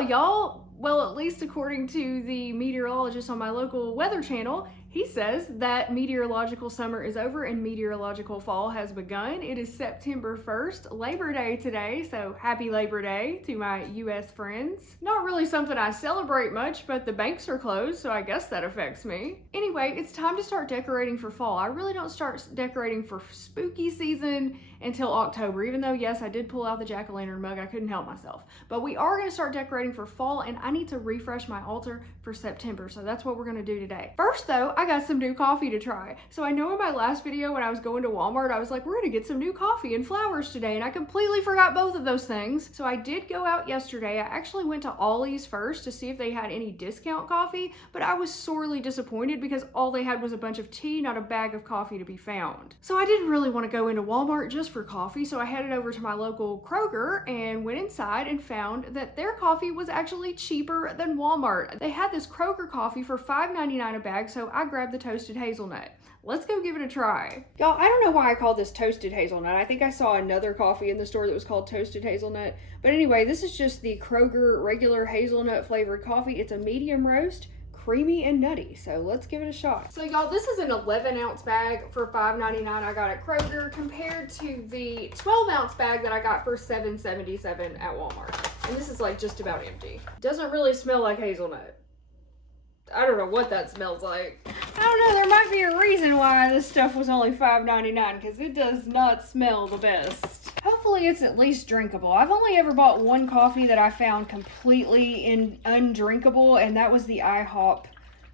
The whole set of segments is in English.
fall, y'all. Well, at least according to the meteorologist on my local weather channel, he says that meteorological summer is over and meteorological fall has begun. It is September 1st, Labor Day today, so happy Labor Day to my US friends. Not really something I celebrate much, but the banks are closed, so I guess that affects me. Anyway, it's time to start decorating for fall. I really don't start decorating for spooky season until October, even though, yes, I did pull out the jack-o'-lantern mug. I couldn't help myself. But we are gonna start decorating for fall, and I need to refresh my altar for September, so that's what we're gonna do today. First though, I got some new coffee to try. So I know in my last video when I was going to Walmart, I was like, we're gonna get some new coffee and flowers today, and I completely forgot both of those things. So I did go out yesterday. I actually went to Ollie's first to see if they had any discount coffee, but I was sorely disappointed because all they had was a bunch of tea, not a bag of coffee to be found. So I didn't really want to go into Walmart just for coffee, so I headed over to my local Kroger and went inside and found that their coffee was actually cheaper than Walmart. They had this Kroger coffee for $5.99 a bag, so I grabbed the toasted hazelnut. Let's go give it a try. Y'all, I don't know why I call this toasted hazelnut. I think I saw another coffee in the store that was called toasted hazelnut. But anyway, this is just the Kroger regular hazelnut flavored coffee. It's a medium roast, creamy and nutty, so let's give it a shot. So y'all, this is an 11-ounce bag for $5.99 I got at Kroger compared to the 12-ounce bag that I got for $7.77 at Walmart. And this is like just about empty. Doesn't really smell like hazelnut. I don't know what that smells like. I don't know, there might be a reason why this stuff was only $5.99 because it does not smell the best. Hopefully it's at least drinkable. I've only ever bought one coffee that I found completely undrinkable, and that was the IHOP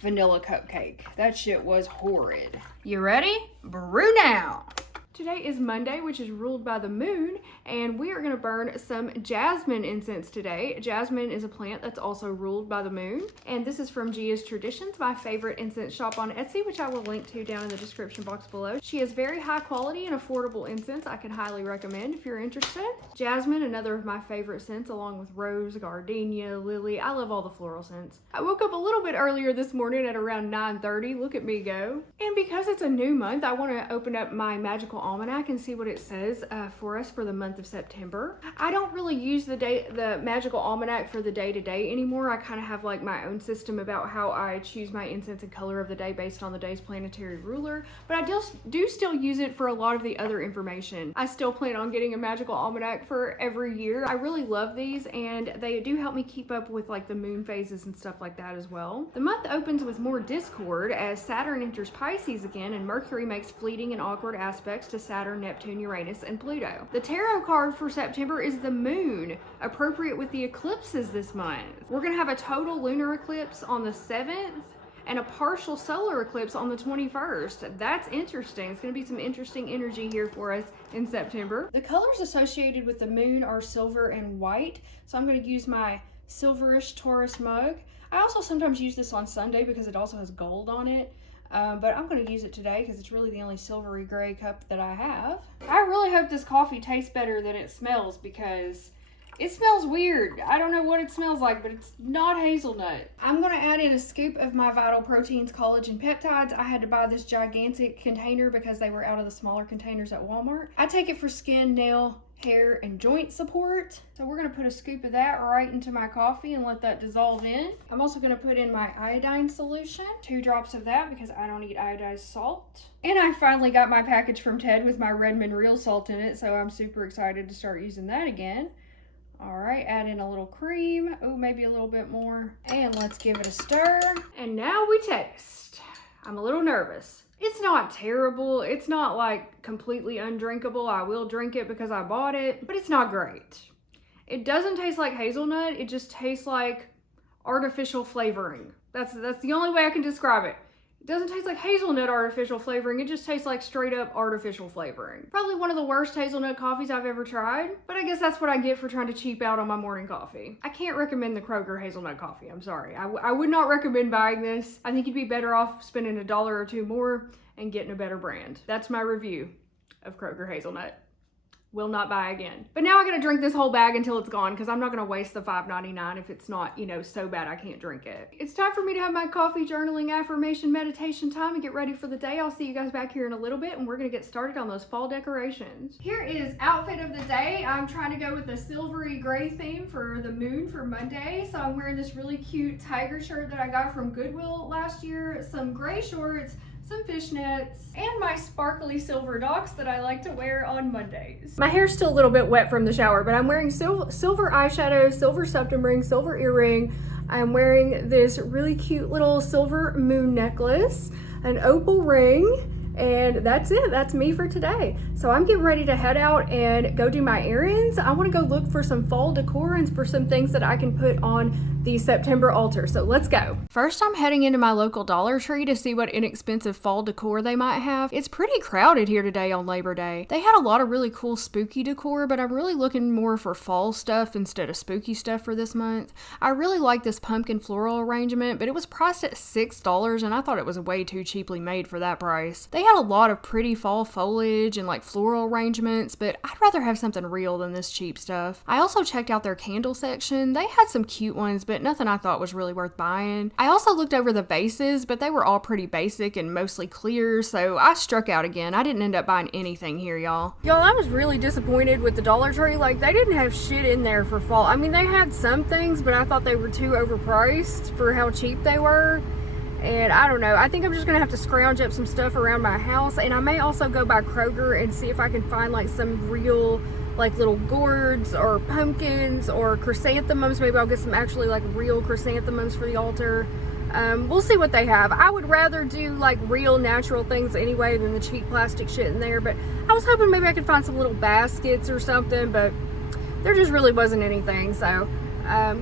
vanilla cupcake. That shit was horrid. You ready? Brew now. Today is Monday, which is ruled by the moon, and we are going to burn some jasmine incense today. Jasmine is a plant that's also ruled by the moon, and this is from Gia's Traditions, my favorite incense shop on Etsy, which I will link to down in the description box below. She has very high quality and affordable incense I can highly recommend if you're interested. Jasmine, another of my favorite scents, along with rose, gardenia, lily. I love all the floral scents. I woke up a little bit earlier this morning at around 9:30. Look at me go. And because it's a new month, I want to open up my magical almanac and see what it says for us for the month of September. I don't really use the magical almanac for the day-to-day anymore. I kind of have like my own system about how I choose my incense and color of the day based on the day's planetary ruler, but I do still use it for a lot of the other information. I still plan on getting a magical almanac for every year. I really love these, and they do help me keep up with like the moon phases and stuff like that as well. The month opens with more discord as Saturn enters Pisces again, and Mercury makes fleeting and awkward aspects to Saturn, Neptune, Uranus, and Pluto. The tarot card for September is the moon, appropriate with the eclipses this month. We're gonna have a total lunar eclipse on the 7th and a partial solar eclipse on the 21st. That's interesting. It's gonna be some interesting energy here for us in September. The colors associated with the moon are silver and white, so I'm gonna use my silverish Taurus mug. I also sometimes use this on Sunday because it also has gold on it. But I'm going to use it today because it's really the only silvery gray cup that I have. I really hope this coffee tastes better than it smells because it smells weird. I don't know what it smells like, but it's not hazelnut. I'm going to add in a scoop of my Vital Proteins Collagen Peptides. I had to buy this gigantic container because they were out of the smaller containers at Walmart. I take it for skin, nail, hair, and joint support. So we're gonna put a scoop of that right into my coffee and let that dissolve in. I'm also gonna put in my iodine solution, 2 drops of that because I don't eat iodized salt. And I finally got my package from Ted with my Redmond real salt in it, so I'm super excited to start using that again. All right, add in a little cream. Oh, maybe a little bit more. And let's give it a stir. And now we taste. I'm a little nervous. It's not terrible. It's not like completely undrinkable. I will drink it because I bought it, but it's not great. It doesn't taste like hazelnut. It just tastes like artificial flavoring. That's the only way I can describe it. It doesn't taste like hazelnut artificial flavoring. It just tastes like straight up artificial flavoring. Probably one of the worst hazelnut coffees I've ever tried, but I guess that's what I get for trying to cheap out on my morning coffee. I can't recommend the Kroger hazelnut coffee. I'm sorry. I would not recommend buying this. I think you'd be better off spending $1 or $2 more and getting a better brand. That's my review of Kroger hazelnut. Will not buy again. But now I gotta drink this whole bag until it's gone because I'm not gonna waste the $5.99 if it's not, so bad I can't drink it. It's time for me to have my coffee, journaling, affirmation, meditation time and get ready for the day. I'll see you guys back here in a little bit and we're gonna get started on those fall decorations. Here is outfit of the day. I'm trying to go with a silvery gray theme for the moon for Monday. So I'm wearing this really cute tiger shirt that I got from Goodwill last year, some gray shorts, some fishnets, and my sparkly silver docs that I like to wear on Mondays. My hair's still a little bit wet from the shower, but I'm wearing silver eyeshadow, silver septum ring, silver earring. I'm wearing this really cute little silver moon necklace, an opal ring, and that's it. That's me for today. So I'm getting ready to head out and go do my errands. I want to go look for some fall decor and for some things that I can put on the September altar. So let's go. First, I'm heading into my local Dollar Tree to see what inexpensive fall decor they might have. It's pretty crowded here today on Labor Day. They had a lot of really cool spooky decor, but I'm really looking more for fall stuff instead of spooky stuff for this month. I really like this pumpkin floral arrangement, but it was priced at $6 and I thought it was way too cheaply made for that price. They had a lot of pretty fall foliage and like floral arrangements, but I'd rather have something real than this cheap stuff. I also checked out their candle section. They had some cute ones, but nothing I thought was really worth buying. I also looked over the vases, but they were all pretty basic and mostly clear, so I struck out again. I didn't end up buying anything here, y'all. Y'all, I was really disappointed with the Dollar Tree. Like, they didn't have shit in there for fall. I mean, they had some things, but I thought they were too overpriced for how cheap they were. And I don't know, I think I'm just gonna have to scrounge up some stuff around my house, and I may also go by Kroger and see if I can find like some real like little gourds or pumpkins or chrysanthemums. Maybe I'll get some actually like real chrysanthemums for the altar. We'll see what they have. I would rather do like real natural things anyway than the cheap plastic shit in there, but I was hoping maybe I could find some little baskets or something, but there just really wasn't anything. So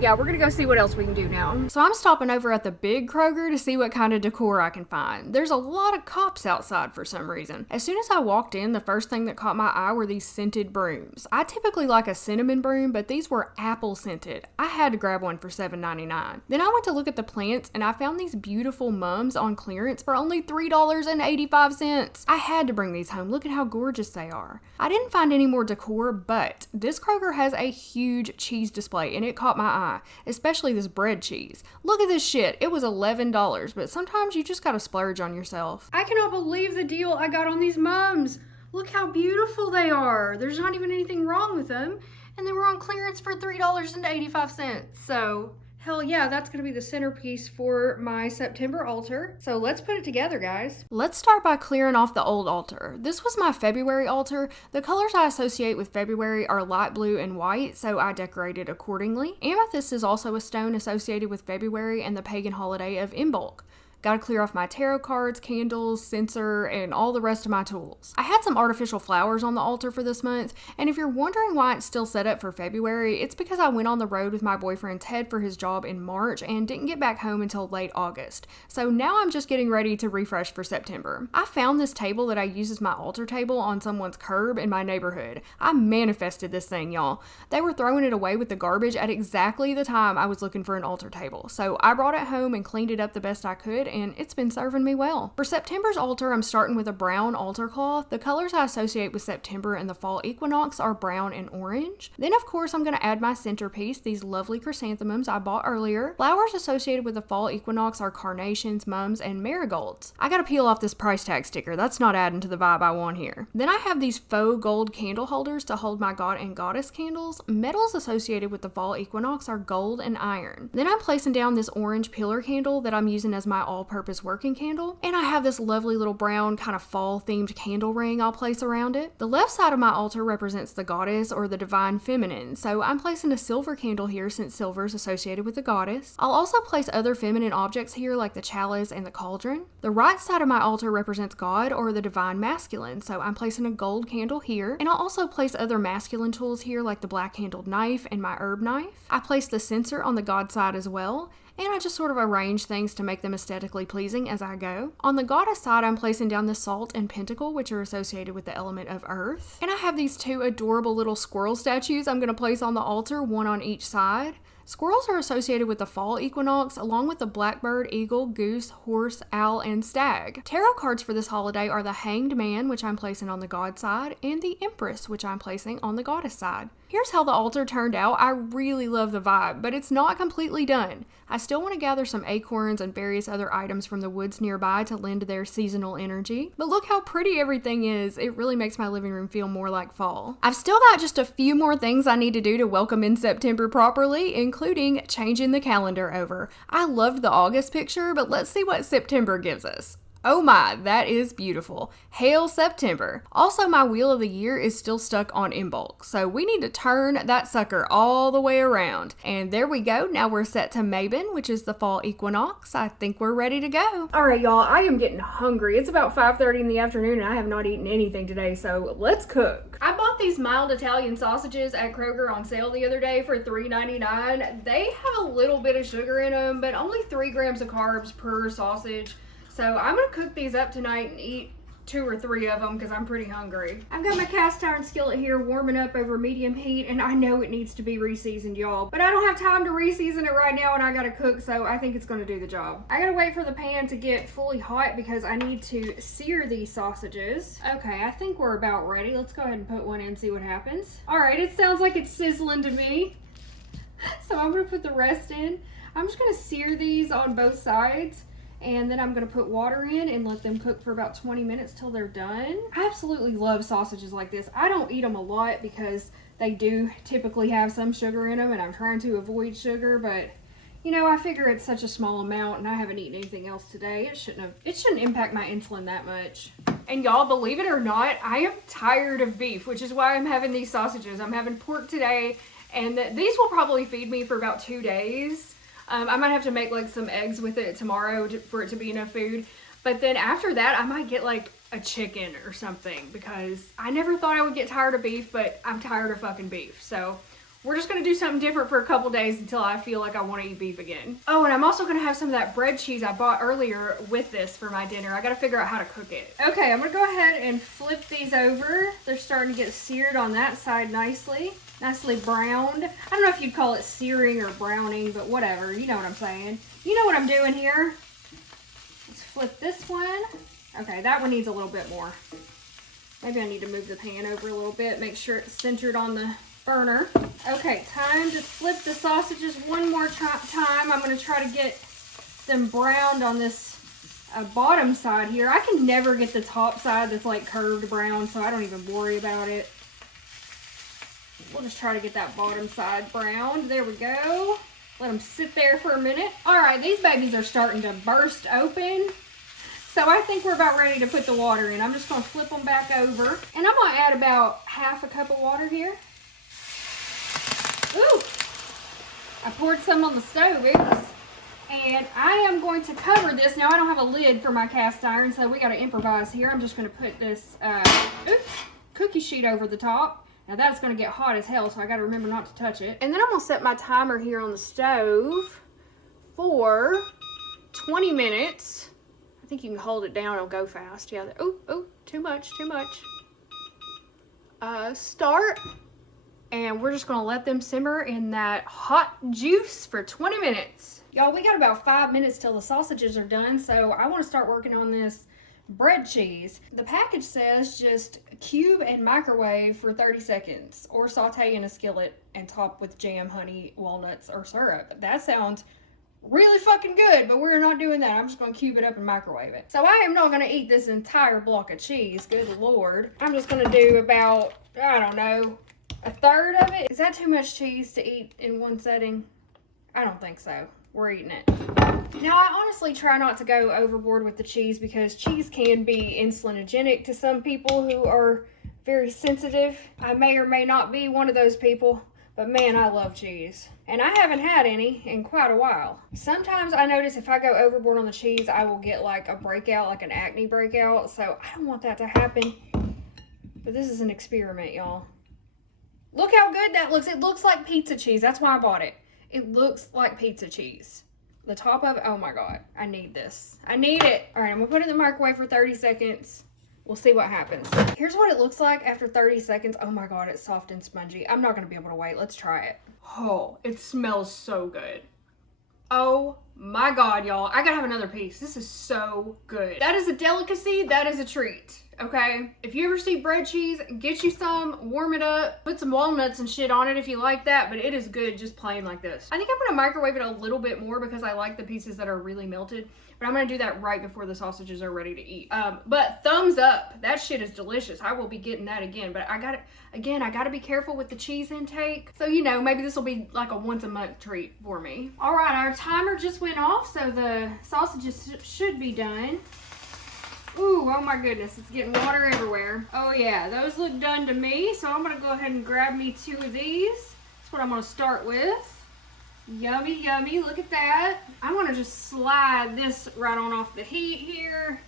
yeah, we're gonna go see what else we can do now. So I'm stopping over at the big Kroger to see what kind of decor I can find. There's a lot of cops outside for some reason. As soon as I walked in, the first thing that caught my eye were these scented brooms. I typically like a cinnamon broom, but these were apple scented. I had to grab one for $7.99. Then I went to look at the plants and I found these beautiful mums on clearance for only $3.85. I had to bring these home. Look at how gorgeous they are. I didn't find any more decor, but this Kroger has a huge cheese display and it caught my eye, especially this bread cheese. Look at this shit. It was $11, but sometimes you just gotta splurge on yourself. I cannot believe the deal I got on these mums. Look how beautiful they are. There's not even anything wrong with them, and they were on clearance for $3.85. So hell yeah, that's gonna be the centerpiece for my September altar. So let's put it together, guys. Let's start by clearing off the old altar. This was my February altar. The colors I associate with February are light blue and white, so I decorated accordingly. Amethyst is also a stone associated with February and the pagan holiday of Imbolc. Gotta clear off my tarot cards, candles, censer, and all the rest of my tools. I had some artificial flowers on the altar for this month, and if you're wondering why it's still set up for February, it's because I went on the road with my boyfriend Ted for his job in March and didn't get back home until late August. So now I'm just getting ready to refresh for September. I found this table that I use as my altar table on someone's curb in my neighborhood. I manifested this thing, y'all. They were throwing it away with the garbage at exactly the time I was looking for an altar table. So I brought it home and cleaned it up the best I could, and it's been serving me well. For September's altar, I'm starting with a brown altar cloth. The colors I associate with September and the fall equinox are brown and orange. Then of course I'm going to add my centerpiece, these lovely chrysanthemums I bought earlier. Flowers associated with the fall equinox are carnations, mums, and marigolds. I gotta peel off this price tag sticker. That's not adding to the vibe I want here. Then I have these faux gold candle holders to hold my god and goddess candles. Metals associated with the fall equinox are gold and iron. Then I'm placing down this orange pillar candle that I'm using as my all-purpose working candle, and I have this lovely little brown kind of fall themed candle ring I'll place around it. The left side of my altar represents the goddess or the divine feminine, so I'm placing a silver candle here since silver is associated with the goddess. I'll also place other feminine objects here like the chalice and the cauldron. The right side of my altar represents God or the divine masculine, so I'm placing a gold candle here, and I'll also place other masculine tools here like the black handled knife and my herb knife. I place the censer on the God side as well, and I just sort of arrange things to make them aesthetically pleasing as I go. On the goddess side, I'm placing down the salt and pentacle, which are associated with the element of earth. And I have these two adorable little squirrel statues I'm going to place on the altar, one on each side. Squirrels are associated with the fall equinox, along with the blackbird, eagle, goose, horse, owl, and stag. Tarot cards for this holiday are the Hanged Man, which I'm placing on the god side, and the Empress, which I'm placing on the goddess side. Here's how the altar turned out. I really love the vibe, but it's not completely done. I still want to gather some acorns and various other items from the woods nearby to lend their seasonal energy. But look how pretty everything is. It really makes my living room feel more like fall. I've still got just a few more things I need to do to welcome in September properly, including changing the calendar over. I loved the August picture, but let's see what September gives us. Oh my, that is beautiful. Hail September. Also, my wheel of the year is still stuck on Imbolc, so we need to turn that sucker all the way around. And there we go. Now we're set to Mabon, which is the fall equinox. I think we're ready to go. All right, y'all, I am getting hungry. It's about 5:30 in the afternoon and I have not eaten anything today, so let's cook. I bought these mild Italian sausages at Kroger on sale the other day for $3.99. They have a little bit of sugar in them, but only 3 grams of carbs per sausage. So I'm gonna cook these up tonight and eat 2 or 3 of them because I'm pretty hungry. I've got my cast iron skillet here warming up over medium heat, and I know it needs to be reseasoned, y'all, but I don't have time to reseason it right now and I gotta cook, so I think it's gonna do the job. I gotta wait for the pan to get fully hot because I need to sear these sausages. Okay, I think we're about ready. Let's go ahead and put one in and see what happens. All right, it sounds like it's sizzling to me. So I'm gonna put the rest in. I'm just gonna sear these on both sides, and then I'm gonna put water in and let them cook for about 20 minutes till they're done. I absolutely love sausages like this. I don't eat them a lot because they do typically have some sugar in them, and I'm trying to avoid sugar, but you know, I figure it's such a small amount and I haven't eaten anything else today. It shouldn't impact my insulin that much. And y'all, believe it or not, I am tired of beef, which is why I'm having these sausages. I'm having pork today, and these will probably feed me for about 2 days. I might have to make like some eggs with it tomorrow for it to be enough food. But then after that, I might get like a chicken or something because I never thought I would get tired of beef, but I'm tired of fucking beef. So we're just going to do something different for a couple days until I feel like I want to eat beef again. Oh, and I'm also going to have some of that bread cheese I bought earlier with this for my dinner. I got to figure out how to cook it. Okay, I'm going to go ahead and flip these over. They're starting to get seared on that side nicely browned. I don't know if you'd call it searing or browning, but whatever. You know what I'm saying. You know what I'm doing here. Let's flip this one. Okay, that one needs a little bit more. Maybe I need to move the pan over a little bit, make sure it's centered on the burner. Okay, time to flip the sausages one more time. I'm going to try to get them browned on this bottom side here. I can never get the top side that's like curved brown, so I don't even worry about it. We'll just try to get that bottom side browned. There we go. Let them sit there for a minute. All right, these babies are starting to burst open. So I think we're about ready to put the water in. I'm just going to flip them back over. And I'm going to add about half a cup of water here. Ooh, I poured some on the stove, oops. And I am going to cover this. Now I don't have a lid for my cast iron, so we got to improvise here. I'm just going to put this cookie sheet over the top. Now that's going to get hot as hell, so I got to remember not to touch it. And then I'm going to set my timer here on the stove for 20 minutes. I think you can hold it down, it'll go fast. Yeah, oh, too much. Start. And we're just gonna let them simmer in that hot juice for 20 minutes. Y'all, we got about 5 minutes till the sausages are done, so I wanna start working on this bread cheese. The package says just cube and microwave for 30 seconds, or saute in a skillet and top with jam, honey, walnuts, or syrup. That sounds really fucking good, but we're not doing that. I'm just gonna cube it up and microwave it. So I am not gonna eat this entire block of cheese, good Lord. I'm just gonna do about, I don't know, a third of it. Is that too much cheese to eat in one setting? I don't think so. We're eating it. Now, I honestly try not to go overboard with the cheese because cheese can be insulinogenic to some people who are very sensitive. I may or may not be one of those people, but man, I love cheese. And I haven't had any in quite a while. Sometimes I notice if I go overboard on the cheese, I will get like a breakout, like an acne breakout. So I don't want that to happen. But this is an experiment, y'all. Look how good that looks. It looks like pizza cheese. That's why I bought it. It looks like pizza cheese. The top of it, oh my God. I need this. I need it. All right, I'm gonna put it in the microwave for 30 seconds. We'll see what happens. Here's what it looks like after 30 seconds. Oh my God, it's soft and spongy. I'm not gonna be able to wait. Let's try it. Oh, it smells so good. Oh my God, y'all. I gotta have another piece. This is so good. That is a delicacy. That is a treat. Okay? If you ever see bread cheese, get you some, warm it up, put some walnuts and shit on it if you like that, but it is good just plain like this. I think I'm gonna microwave it a little bit more because I like the pieces that are really melted, but I'm gonna do that right before the sausages are ready to eat. But thumbs up. That shit is delicious. I will be getting that again, but I gotta be careful with the cheese intake. So, you know, maybe this will be like a once a month treat for me. All right, our timer just went off, so the sausages should be done. Ooh, oh my goodness, it's getting water everywhere. Oh yeah, those look done to me, so I'm gonna go ahead and grab me 2 of these. That's what I'm gonna start with. Yummy, yummy, look at that. I'm gonna just slide this right on off the heat here.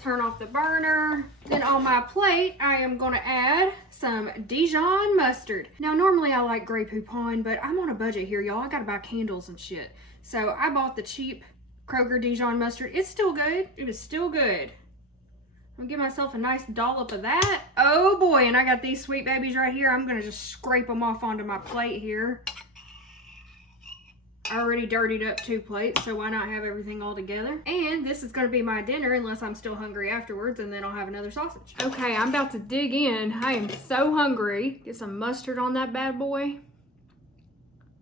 Turn off the burner. Then on my plate, I am gonna add some Dijon mustard. Now, normally I like Grey Poupon, but I'm on a budget here, y'all. I gotta buy candles and shit. So I bought the cheap Kroger Dijon mustard. It's still good. It is still good. I'm gonna give myself a nice dollop of that. Oh boy, and I got these sweet babies right here. I'm gonna just scrape them off onto my plate here. I already dirtied up 2 plates, so why not have everything all together? And this is gonna be my dinner unless I'm still hungry afterwards, and then I'll have another sausage. Okay, I'm about to dig in. I am so hungry. Get some mustard on that bad boy.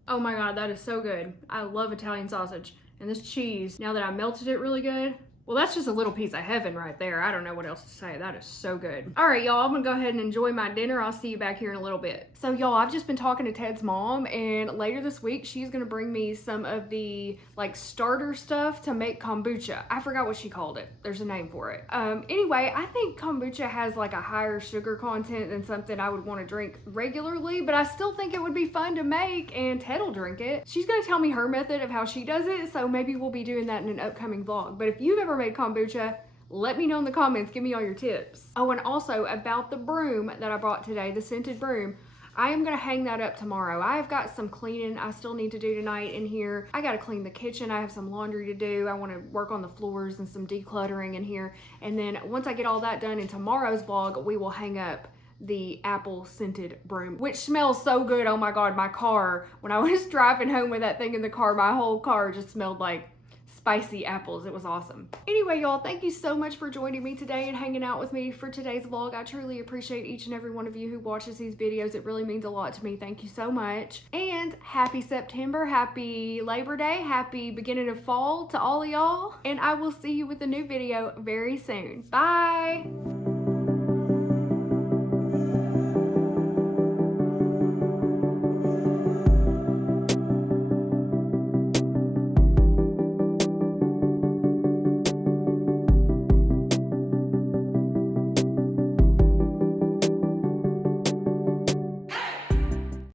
Oh my God, that is so good. I love Italian sausage. And this cheese, now that I melted it really good, well, that's just a little piece of heaven right there. I don't know what else to say. That is so good. All right, y'all, I'm gonna go ahead and enjoy my dinner. I'll see you back here in a little bit. So, y'all, I've just been talking to Ted's mom, and later this week, she's gonna bring me some of the, like, starter stuff to make kombucha. I forgot what she called it. There's a name for it. Anyway, I think kombucha has, like, a higher sugar content than something I would want to drink regularly, but I still think it would be fun to make, and Ted will drink it. She's gonna tell me her method of how she does it, so maybe we'll be doing that in an upcoming vlog. But if you've ever made kombucha, let me know in the comments. Give me all your tips. Oh, and also about the broom that I brought today, the scented broom, I am gonna hang that up tomorrow. I've got some cleaning I still need to do tonight in here. I gotta clean the kitchen. I have some laundry to do. I wanna work on the floors and some decluttering in here. And then once I get all that done in tomorrow's vlog, we will hang up the apple scented broom, which smells so good. Oh my God, my car, when I was driving home with that thing in the car, my whole car just smelled like spicy apples. It was awesome. Anyway, y'all, thank you so much for joining me today and hanging out with me for today's vlog. I truly appreciate each and every one of you who watches these videos. It really means a lot to me. Thank you so much. And happy September, happy Labor Day, happy beginning of fall to all of y'all. And I will see you with a new video very soon. Bye.